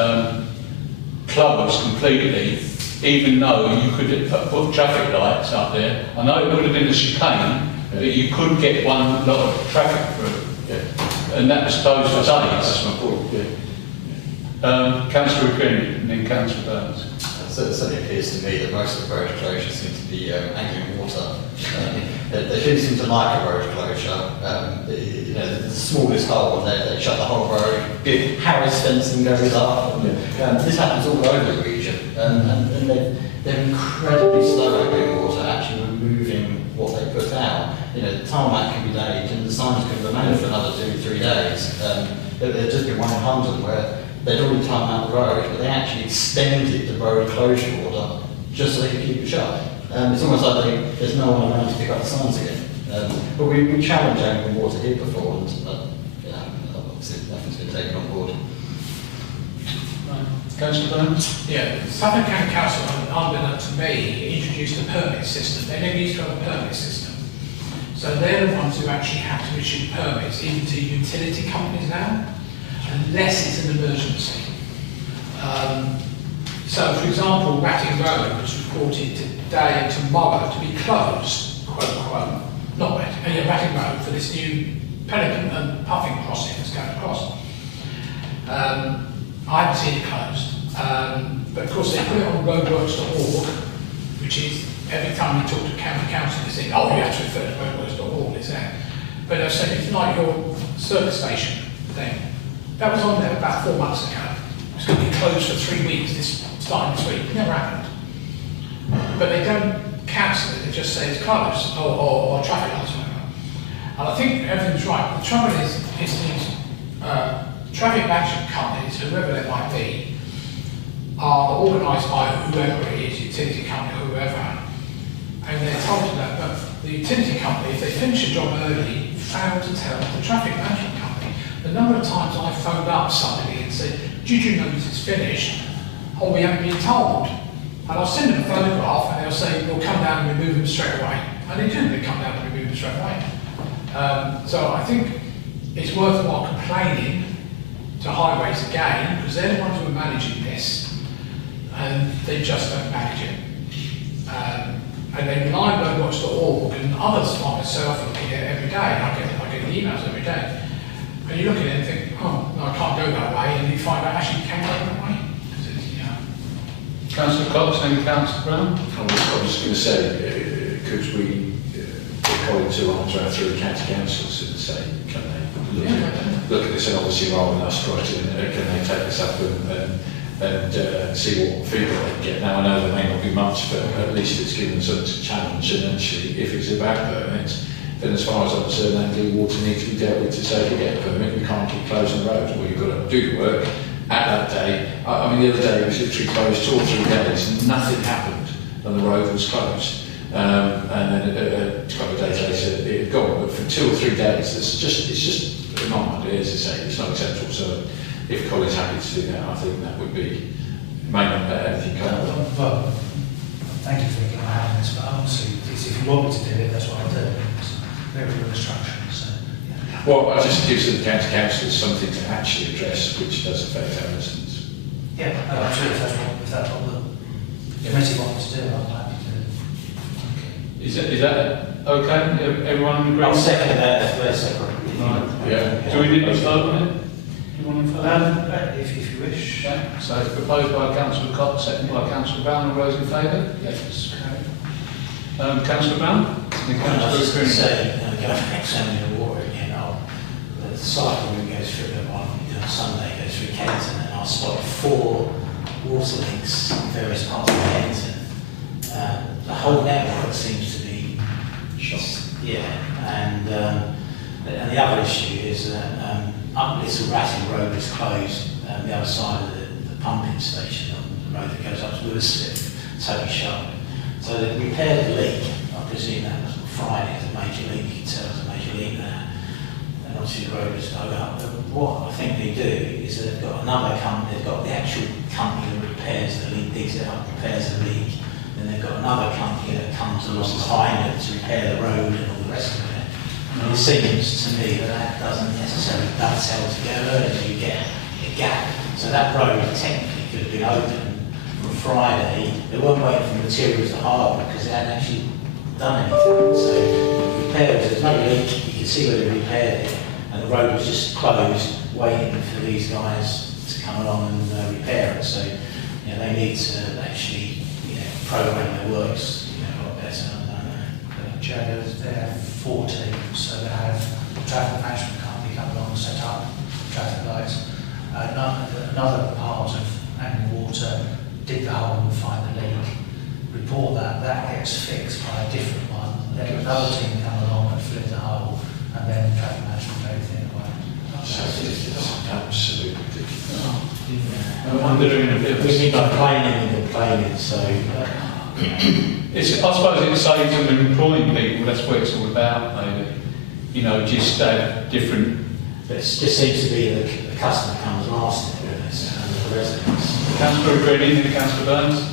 closed completely, even though you could put traffic lights up there. I know it would have been a chicane, but you could get one lot of traffic through. Yeah. And that was closed for days. That's my point, yeah. Councillor Green and then Councillor Burns. So it certainly appears to me that most of the road closures seem to be angling water. They do seem to like a road closure. The smallest hole, and they shut the whole road. Big Harris fencing goes up. This happens all over the region, and they're incredibly slow at doing water, actually removing what they put out. The tarmac can be laid, and the signs can remain for another 2-3 days. There's just been one in London where they'd already timed out the road, but they actually extended the road closure order just so they could keep it shut. It's almost like there's no one around to pick up the signs again. But we challenged angling water here before, and obviously nothing's been taken on board. Councillor Burns? Yeah, Suffolk County Council, unbeknownst to me, introduced a permit system. They never used to have a permit system. So they're the ones who actually have to issue permits, even to utility companies now, unless it's an emergency. So, for example, Ratting Road was reported today and tomorrow to be closed, quote unquote, not Ratting Road, for this new Pelican and Puffing crossing that's going across. I haven't seen it closed, but of course they put it on roadworks.org, which is every time you talk to county council, they say, oh, you have to refer to roadworks.org, it's there. But they'll say it's like your service station thing. That was on there about 4 months ago. It's going to be closed for 3 weeks, starting this week. It never happened. But they don't cancel it, they just say it's closed, or traffic lights, whatever. And I think everything's right. The trouble is these traffic management companies, whoever they might be, are organised by whoever it is, utility company, whoever, and they're told to that. But the utility company, if they finish a job early, fail to tell the traffic management company. The number of times I phoned up somebody and said, "Did you notice it's finished?" "Oh, we haven't been told." And I'll send them a photograph and they'll say, "We'll come down and remove them straight away." And they do, they come down and remove them straight away. So I think it's worthwhile complaining to highways again, because they're the ones who are managing this, and they just don't manage it. And they rely on roadwatch.org and others like myself looking at it every day. I get the emails every day. And you look at it and think, "Oh, no, I can't go that way," and you find out actually you can go that way. Councillor Cox and Councillor Brown. I was just going to say, could we get Colin to answer our three county councils and say, can they look at this, and obviously rather than us writing, can they take this up and see what feedback they get? Now I know there may not be much, but at least it's given us a challenge, and actually if it's about permits, then as far as I'm concerned, Angley water needs to be dealt with to say if we get a permit, we can't keep closing the roads. Well, you've got to do the work at that day. I mean, the other day it was literally closed 2 or 3 days, and nothing happened, and the road was closed. And then a couple of days later it had gone, but for 2 or 3 days, it's just not what it is, as I say, it's not acceptable. So if Colin's happy to do that, I think that would be, may not let anything come. Well, thank you for thinking about having this, but obviously, if you want me to do it, that's what I'll do. It's very good instruction, so, yeah. Well, it just gives the county councillors something to actually address, which does affect our residents. Yeah, absolutely, if that's what the committee wants to do, I'm happy to do it. Is that okay? Everyone agree? I'll second that as separate. Right. Yeah. Do we need to vote on it? Do you want to vote? If you wish. Yeah. So it's proposed by Councillor Cox, seconded by Councillor Brown. All those in favour? Yes. Councillor Brown? And I was just going to Councillor say, going to examine the water again, the cycle route goes through the one we do on Sunday, goes through Kenton, and I spotted 4 water links in various parts of Kenton. The whole network seems to be shot. Yeah, and the other issue is that up Little Ratting Road is closed, the other side of the pumping station on the road that goes up to Williston, totally shut. So they repaired the leak. I presume that was Friday, it was a major leak. You can tell it was a major leak there. And obviously the road was dug up. But what I think they do is that they've got another company, they've got the actual company that repairs the leak, digs it up, repairs the leak. Then they've got another company that comes along behind it to repair the road and all the rest of it. And it seems to me that that doesn't necessarily dovetail together, and you get a gap. So that road technically could have been open on Friday. They weren't waiting for materials to harden because they hadn't actually done anything. So repairs, there's no leak, you can see where they repaired it, and the road was just closed, waiting for these guys to come along and repair it. So they need to actually program their works a lot better. Joe, they have 4 teams, so they have a traffic management company come along and set up traffic lights. Another part of Angley Water dig the hole and find the leak, report that gets fixed by a different one. Then another team come along and fill in the hole, and then traffic management go everything away. It's absolutely ridiculous. I'm doing a bit of We need complaining and complaining, so I suppose it saves them employing people. That's what it's all about, maybe. Just different. but it just seems to be the customer comes last in this, and the residents. Councillor Green and Councillor Burns.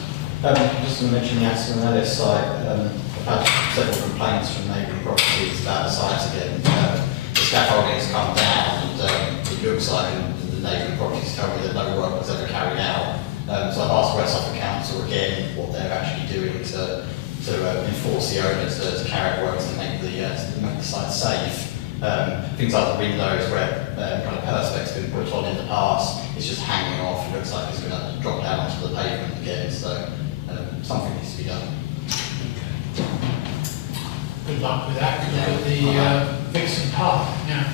Just to mention the accident on this site, I've had several complaints from neighbouring properties about the site again. The scaffolding has come down, and it looks like the neighbouring properties tell me that no work was ever carried out. So I've asked West Suffolk Council again what they're actually doing to enforce the owners to carry out works to make the site safe. Things like the windows where kind of perspex been put on in the past, it's just hanging off. It looks like it's going to drop down onto the pavement again. So something needs to be done. Good luck with that. Good luck at the Vixen Park. Yeah.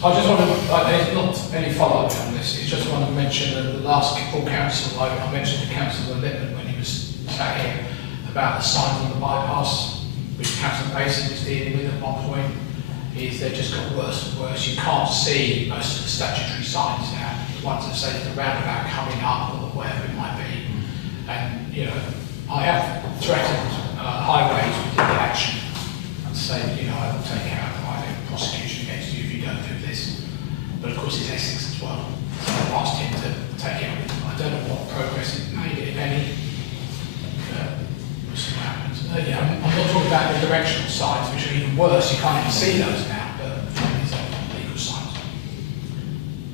I just want to, there's not any follow-up on this, it's just want to mention that the last full council, I mentioned to Councillor Lippman when he was sat here about the signs on the bypass, which Councillor Mason was dealing with at one point. is they've just got worse and worse. You can't see most of the statutory signs now. The ones that say the roundabout coming up or whatever it might be. And, you know, I have threatened highways with legal action and say, you know, I will take out private prosecution against you if you don't do this. But of course it's Essex as well. So I've asked him to take it. I don't know what progress it made, if any. We'll see what happens. Yeah, I'm not talking about the directional signs, which are even worse. You can't even see those now, but these are legal signs.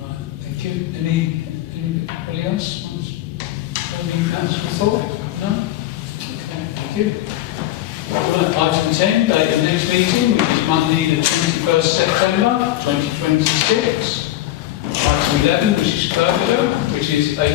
Right, thank you. Anybody else? Any council thought? No? Okay, thank you. Right, item 10, date of next meeting, which is Monday the 21st September 2026. Item 11, which is Haverhill, which is 8